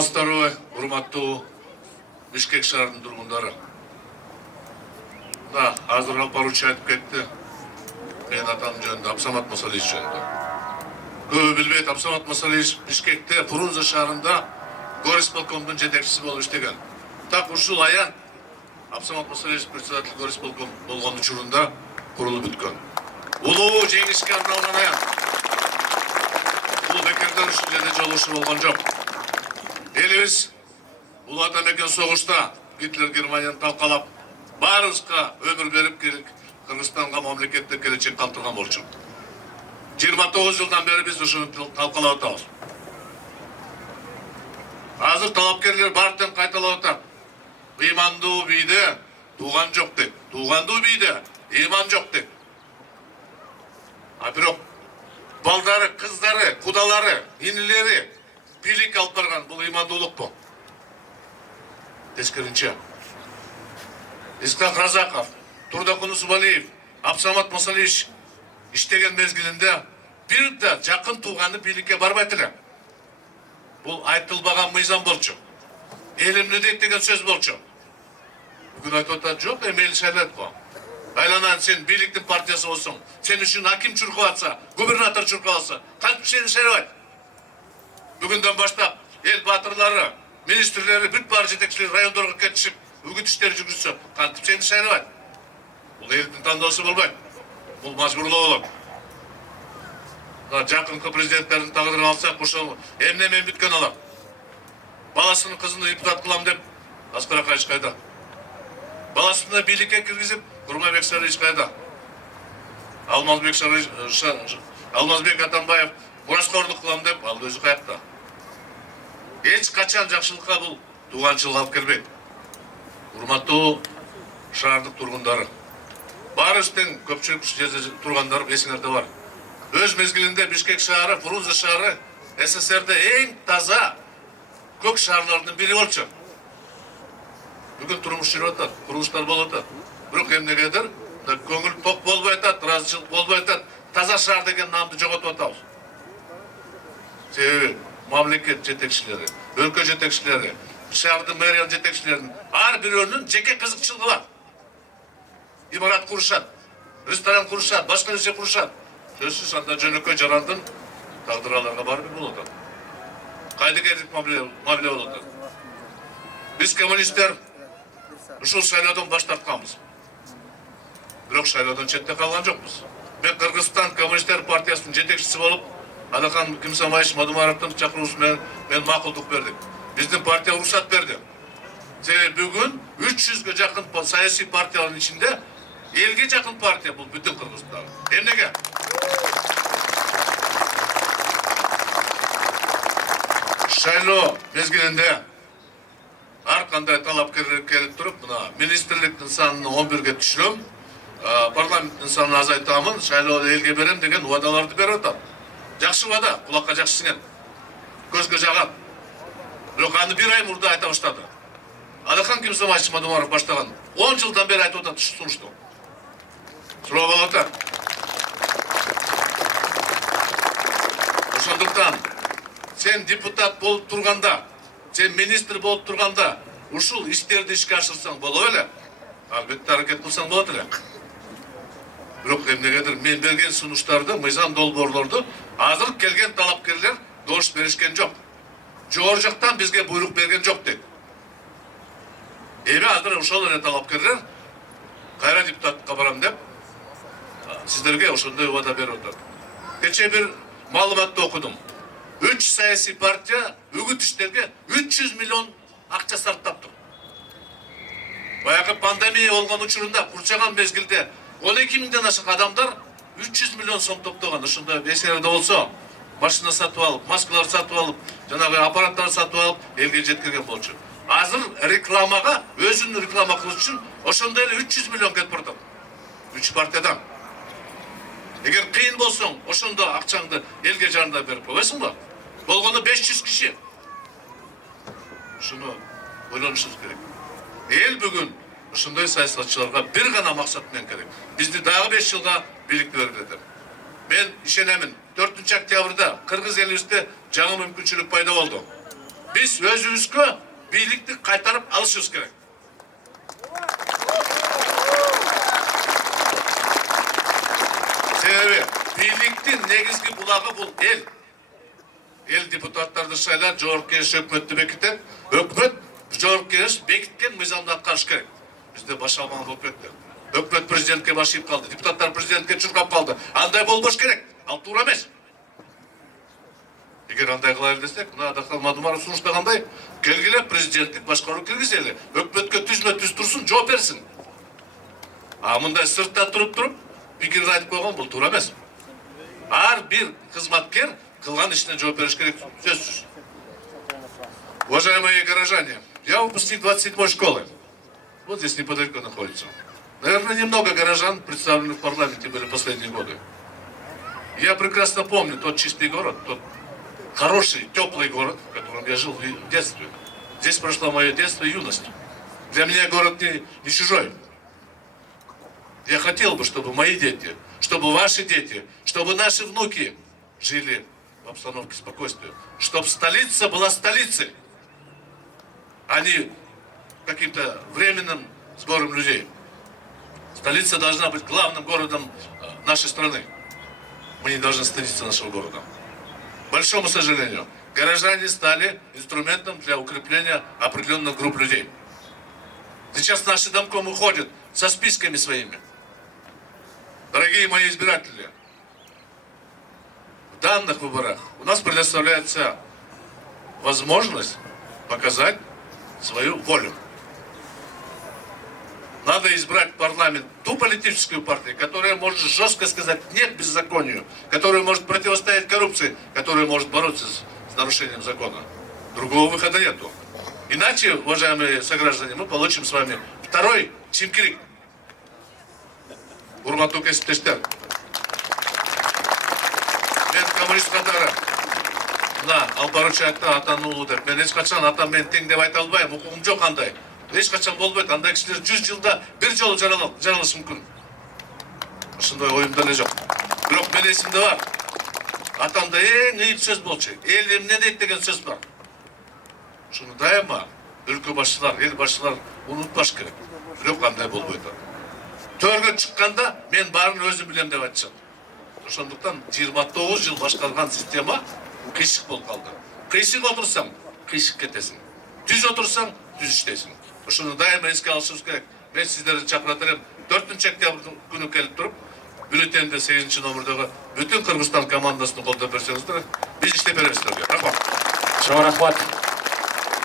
Саламатсыздарбы, урматтуу Бишкек шаарынын тургундары. Азыр алпаруучу айтып кетти. Мен атам жөнүндө Абсамат Масалиевич жөнүндө. Көбү билбейт, Абсамат Масалиевич Бишкекте, Фрунзе шаарында горисполкомдун жетекчиси болуп иштеген. Так ушул аян Абсамат Масалиевич председатель горисполком болгон учурунда курулуп бүткөн. Улуу жеңишке арналган аян. Бул бекерден ушул жерде жолугушуу болгон жок. Элибиз Улуу Ата Мекен согушта Гитлер Германияны талкалап, баарыбызга өмүр берип Кыргызстанга мамлекеттик келечек калтырган болчу. 29 жылдан бери биз ушуну талкалап атабыз. Азыр талапкерлер баардыгын кайталап атат. Ыймандуу бийде тууган жок деп, туугандуу бийде ыйман жок деп. А бирок балдары, кыздары, кудалары, инилери бийлик алып барган бул ыймандуулукпу? Тескеринче. Исхак Разаков, Турдакун Усубалиев, Абсамат Масалиевич иштеген мезгилинде бир да жакын тууганы бийликке барбайт эле. Бул айтылбаган мыйзам болчу. Элимли дейт деген сөз болчу. Бүгүн айтып атат, жок, эми шайлат го. Айланан сен бийликтин партиясы болсоң, сен үчүн аким чуркап атса, губернатор чуркап атса, кантип сени шайлабайт? Бүгүндөн баштап эл баатырлары, министрлери, бүт баары жетекчилер райондорго кетишип, үгүт иштери жүргүзсө, кантип сени шайлабайт? Бул элдин тандоосу болбойт. Бул мажбурлоо болот. Жакынкы президенттердин тагдырын алсак, ошол эмне мен бүткөн алам. Баласынын кызын депутат кылам деп Аскар Акаевич кайда? Баласына бийликке киргизип, Курманбек Сарыевич кайда? Алмазбек Атамбаев мурашкорлук кылам деп, ал өзү каякта? Эч качан жакшылыкка бул тууганчылык алып келбейт. Урматтуу шаардык тургундары, баарыбыздын көпчүлүк жерде тургандар эсиңерде бар. Өз мезгилинде Бишкек шаары, Фрунзе шаары СССРде эң таза көк шаарлардын бири болчу. Бүгүн турмуш жүрүп атат, курулуштар болуп атат. Бирок эмнегедир көңүл ток болбой атат, ыраазычылык болбой атат. Таза шаар деген наамды жоготуп атабыз. Себеби мамлекет жетекчилери, өлкө жетекчилери, шаардын мэриянын жетекчилеринин ар бирөөнүн жеке кызыкчылыгы бар. Имарат курушат, ресторан курушат, башка нерсе курушат. Сөзсүз анда жөнөкөй жарандын тагдыраларга барып болот атат. Кайдыгерлик мамиле болот атат. Биз коммунисттер ушул шайлоодон баш тартканбыз. Бирок шайлоодон четте калган жокпуз. Мен Кыргызстан коммунисттер партиясынын жетекчиси болуп, Алахан Кимсамаевич Мадумаровдун чакыруусу менен мен макулдук бердим. Биздин партия уруксат берди. Себеби бүгүн 300гө жакын саясий партиялардын ичинде элге жакын партия бул бүтүн Кыргызстан. Эмнеге? Шайлоо мезгилинде ар кандай талапкерлер келип туруп, мына министрликтин санын 11ге түшүрөм, парламенттин санын азайтамын, шайлоодо элге берем деген убадаларды берип атат. Жакшы убада, кулакка жакшы сиңет, көзгө жагат. Бирок аны бир ай мурда айта баштады. Алахан Кимсамаевич Мадумаров баштаган 10 жылдан бери айтып атат сунушту. Суроо болуп атат. Ошондуктан сен депутат болуп турганда, сен министр болуп турганда, ушул иштерди ишке ашырсаң болот эле. Албетте аракет кылсаң болот эле. Бирок эмнегедир мен берген сунуштарды, мыйзам долбоорлорду азыр келген талапкерлер добуш беришкен жок. Жогору жактан бизге буйрук берген жок дейт. Эми азыр ошол эле талапкерлер кайра депутатка барам деп сиздерге ошондой убада берип атат. Кечээ бир маалыматты окудум. 3 саясий партия үгүт иштерге 300 миллион акча сарптаптыр. Баягы пандемия болгон учурунда курчаган мезгилде 12 миңден ашык адамдар 300 миллион сом топтогон. Ошондой эсерде болсо, машина сатып алып, маскалар сатып алып, жанагы аппараттар сатып алып, элге жеткирген болчу. Азыр рекламага, өзүн реклама кылыш үчүн ошондой эле 300 миллион кетип барат. 3 партиядан. Эгер кыйын болсоң, ошондо акчаңды элге жардам берип койбойсуңбу? Болгону 500 киши. Шуну ойлонушубуз керек. Эл бүгүн ушундай саясатчыларга бир гана максат менен керек. Бизди дагы 5 жылга бийликке бергиле. Мен ишенемин, 4 октябрда Кыргыз элибизде жаңы мүмкүнчүлүк пайда болду. Biz özümüzгө бийликти кайтарып алышыбыз керек. Себеби бийликтин негизги булагы бул эл. Эл депутаттарды шайлап, жоопкерчилик өкмөттү бекитет. Өкмөт жоопкерчилик бекиткен мыйзамды аткарыш керек. Бизде башалман болуп кетти. Өкмөт президентке баш ийип калды, депутаттар президентке чуркап калды. Андай болбош керек. Ал туура эмес. Эгер андай кылайлы десек, мына Адакал Мадумаров сунуштагандай, келгиле президенттик башкаруу киргизели. Өкмөткө түзмө-түз турсун, жооп берсин. Мындай сыртта туруп пикирин айтып койгон бул туура эмес. Ар бир кызматкер кылган ишине жооп бериш керек, сөзсүз. Уважаемые горожане, я выпускник 27-й школы. Вот здесь неподалеку находится. Наверное, немного горожан представлены в парламенте были последние годы. Я прекрасно помню тот чистый город, тот хороший, теплый город, в котором я жил в детстве. Здесь прошло мое детство и юность. Для меня город не чужой. Я хотел бы, чтобы мои дети, чтобы ваши дети, чтобы наши внуки жили в обстановке спокойствия. Чтобы столица была столицей, а не каким-то временным сбором людей. Столица должна быть главным городом нашей страны. Мы не должны стыдиться нашего города. К большому сожалению, горожане стали инструментом для укрепления определенных групп людей. Сейчас наши домкомы ходят со списками своими. Дорогие мои избиратели, в данных выборах у нас предоставляется возможность показать свою волю. Надо избрать в парламент ту политическую партию, которая может жестко сказать «нет» беззаконию, которая может противостоять коррупции, которая может бороться с нарушением закона. Другого выхода нету. Иначе, уважаемые сограждане, мы получим с вами второй Чимкирик. Урматтуу кесиптештер. Мен коммунист катары мына Албарычы айтты атанын уулу деп. Мен эч качан атам мен тең деп айта албайм, укугум жок андай. Эч качан болбойт. Андай кишилер 100 жылда бир жолу жаралышы мүмкүн. Ошондой оюмда эле жок. Бирок мен эсимде бар. Атамда эң ыйык сөз болчу. Эл эмне дейт деген сөз бар. Ушуну дайыма өлкө башчылар, эл башчылар унутпаш керек. Бирок андай болбойт. Төргө чыкканда мен баарын өзүм билем деп айтышат. Ошондуктан 29 жыл башкарган система кыйшык болуп калды. Кыйшык отурсаң, кыйшык кетесиң. Түз отурсаң, түз иштейсиң. Ошону дайыма эске алышыбыз керек. Мен сиздерди чакырат элем. 4-октябрь күнү келип туруп, бюллетенде 8-номердөгү бүтүн Кыргызстан командасын колдоп берсеңиздер, биз иштеп беребиз силерге. Рахмат. Чоң рахмат.